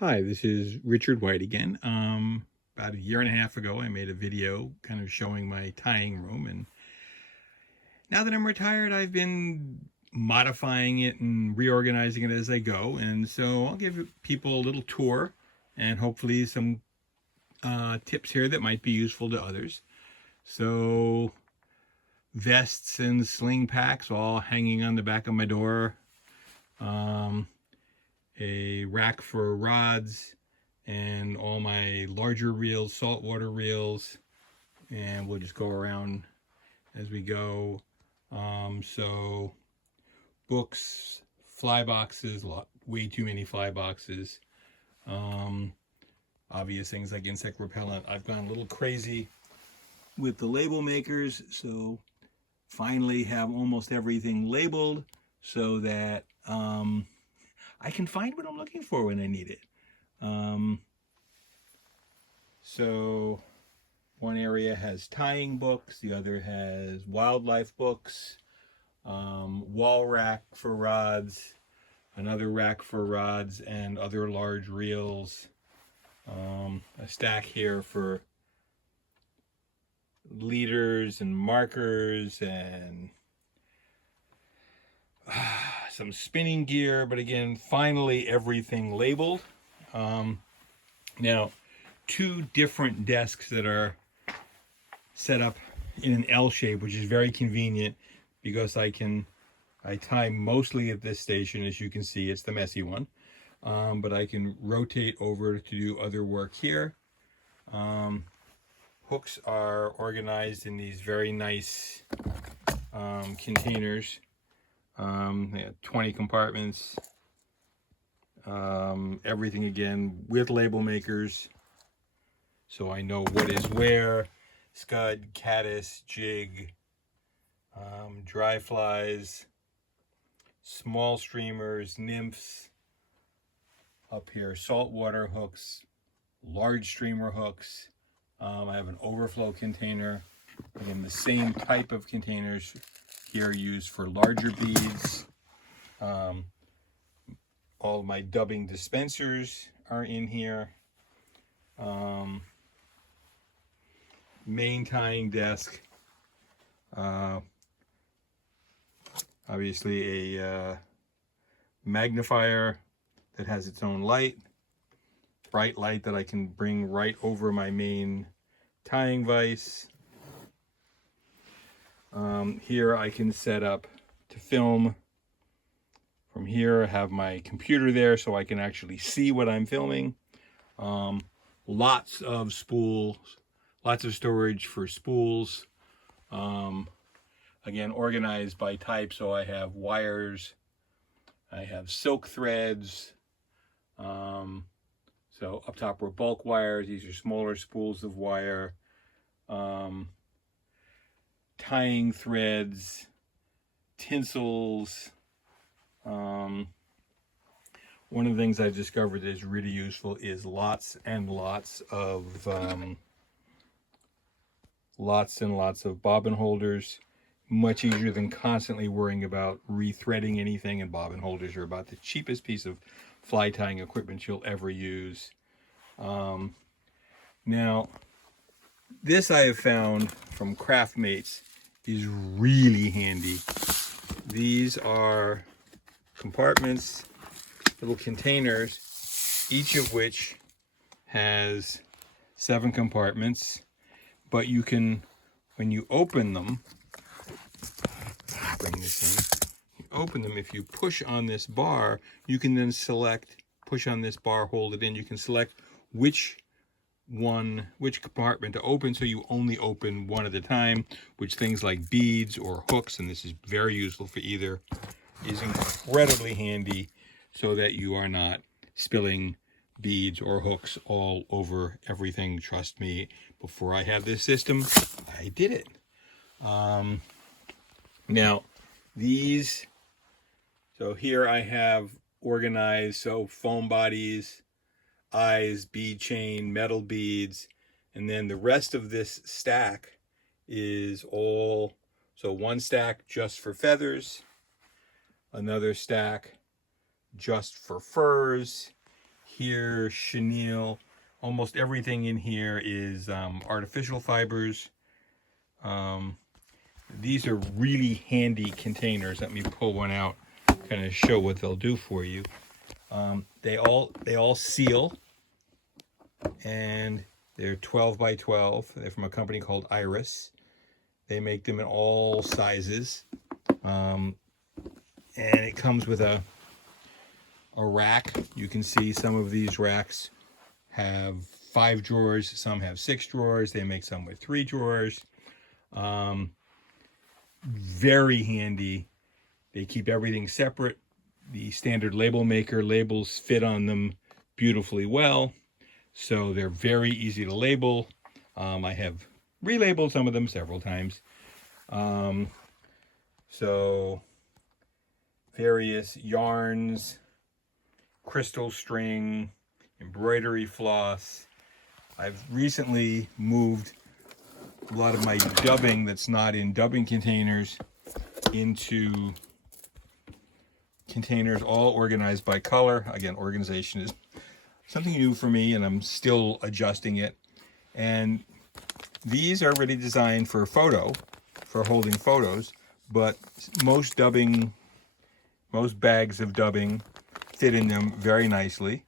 Hi, this is Richard White again. About a year and a half ago, I made a video kind of showing my tying room, and now that I'm retired, I've been modifying it and reorganizing it as I go. And so I'll give people a little tour and hopefully some tips here that might be useful to others. So, vests and sling packs all hanging on the back of my door. Um, a rack for rods and all my larger reels, saltwater reels, and we'll just go around as we go. So books, fly boxes, way too many fly boxes. Um, Obvious things like insect repellent. I've gone a little crazy with the label makers, so finally have almost everything labeled so that I can find what I'm looking for when I need it. So one area has tying books, the other has wildlife books, wall rack for rods, another rack for rods and other large reels, a stack here for leaders and markers and some spinning gear, but again, finally everything labeled. Now, two different desks that are set up in an L shape, which is very convenient because I tie mostly at this station. As you can see, it's the messy one, but I can rotate over to do other work here. Hooks are organized in these very nice containers. They have 20 compartments. Everything again with label makers, so I know what is where. Scud, caddis, jig, dry flies, small streamers, nymphs. Up here, saltwater hooks, large streamer hooks. I have an overflow container. Again, the same type of containers here used for larger beads. All my dubbing dispensers are in here. Main tying desk. Obviously a magnifier that has its own light. Bright light that I can bring right over my main tying vise. Here I can set up to film. From here I have my computer there so I can actually see what I'm filming. Lots of spools, lots of storage for spools. Again, organized by type, so I have wires, I have silk threads. So up top were bulk wires. These are smaller spools of wire. Tying threads, tinsels. One of the things I've discovered that is really useful is lots and lots of bobbin holders. Much easier than constantly worrying about rethreading anything, and bobbin holders are about the cheapest piece of fly tying equipment you'll ever use. Now, this I have found from Craftmates is really handy. These are compartments, little containers, each of which has 7 compartments, but you can, when you open them, bring this in, you open them, if you push on this bar, you can then select, push on this bar, hold it in, you can select which compartment to open, so you only open one at a time, which things like beads or hooks, and this is very useful for either, is incredibly handy so that you are not spilling beads or hooks all over everything. Trust me, before I had this system, I did it. Now, these, so here I have organized, so foam bodies, eyes, bead chain, metal beads, and then the rest of this stack is all, so one stack just for feathers, another stack just for furs. here, chenille. Almost everything in here is artificial fibers. These are really handy containers. Let me pull one out, kind of show what they'll do for you. They all seal, and they're 12 by 12. They're from a company called Iris. They make them in all sizes, and it comes with a rack. You can see some of these racks have 5 drawers, some have 6 drawers. They make some with 3 drawers. Very handy. They keep everything separate. The standard label maker labels fit on them beautifully well, so they're very easy to label. I have relabeled some of them several times. So various yarns, crystal string, embroidery floss. I've recently moved a lot of my dubbing that's not in dubbing containers into containers all organized by color. Again, organization is something new for me, and I'm still adjusting it. And these are really designed for holding photos, but most bags of dubbing fit in them very nicely.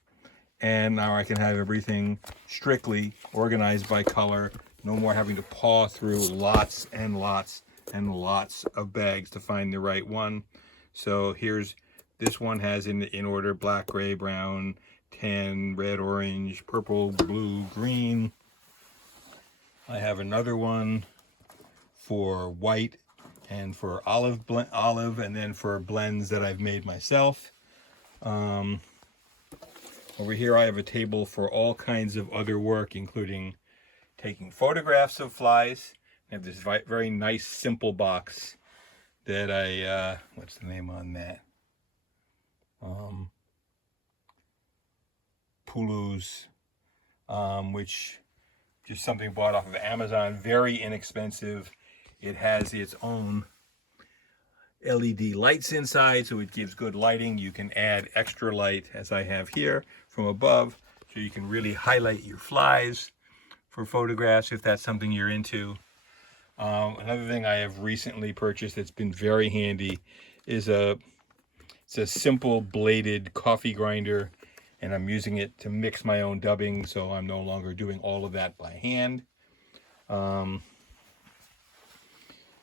And now I can have everything strictly organized by color. No more having to paw through lots and lots and lots of bags to find the right one. So this one has in order black, gray, brown, tan, red, orange, purple, blue, green. I have another one for white and for olive, and then for blends that I've made myself. Over here I have a table for all kinds of other work, including taking photographs of flies. I have this very nice simple box that I, what's the name on that? Pulu's, which just something bought off of Amazon, very inexpensive. It has its own LED lights inside, so it gives good lighting. You can add extra light, as I have here, from above, so you can really highlight your flies for photographs if that's something you're into. Another thing I have recently purchased that's been very handy is it's a simple bladed coffee grinder, and I'm using it to mix my own dubbing, so I'm no longer doing all of that by hand.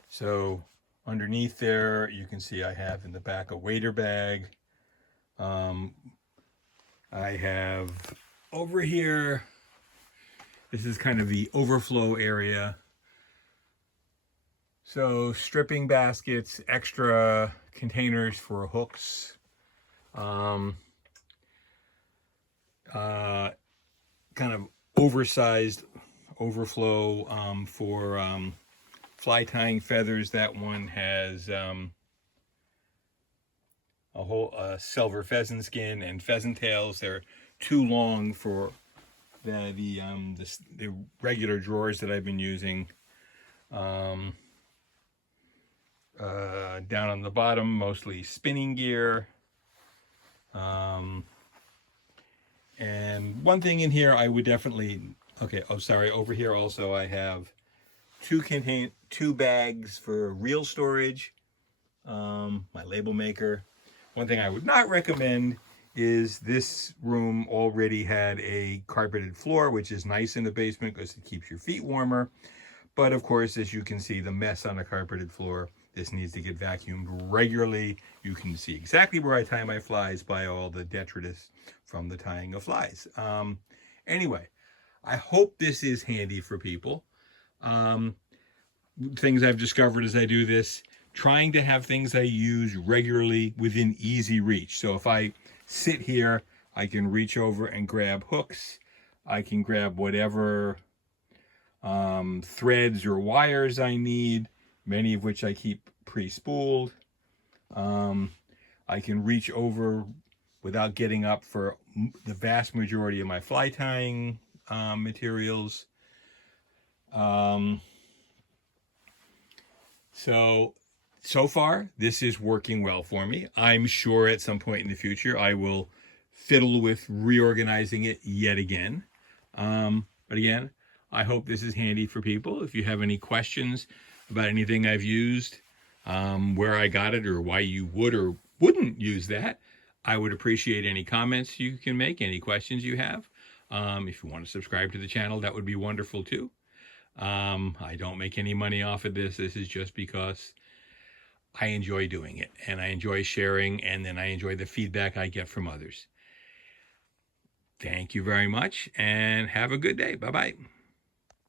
So underneath there, you can see I have in the back a waiter bag. I have over here, this is kind of the overflow area. So stripping baskets, extra containers for hooks, kind of oversized overflow for fly tying feathers. That one has a whole silver pheasant skin and pheasant tails. They're too long for the regular drawers that I've been using. Down on the bottom, mostly spinning gear. And one thing in here I would definitely, over here also I have two bags for reel storage, my label maker. One thing I would not recommend is this room already had a carpeted floor, which is nice in the basement because it keeps your feet warmer. But of course, as you can see, the mess on a carpeted floor, this needs to get vacuumed regularly. You can see exactly where I tie my flies by all the detritus from the tying of flies. Anyway, I hope this is handy for people. Things I've discovered as I do this, trying to have things I use regularly within easy reach. So if I sit here, I can reach over and grab hooks. I can grab whatever threads or wires I need, many of which I keep pre-spooled. I can reach over without getting up for the vast majority of my fly tying materials. So far, this is working well for me. I'm sure at some point in the future I will fiddle with reorganizing it yet again. But again, I hope this is handy for people. If you have any questions about anything I've used, where I got it, or why you would or wouldn't use that, I would appreciate any comments you can make, any questions you have. If you want to subscribe to the channel, that would be wonderful too. I don't make any money off of this. This is just because I enjoy doing it, and I enjoy sharing, and then I enjoy the feedback I get from others. Thank you very much, and have a good day. Bye-bye.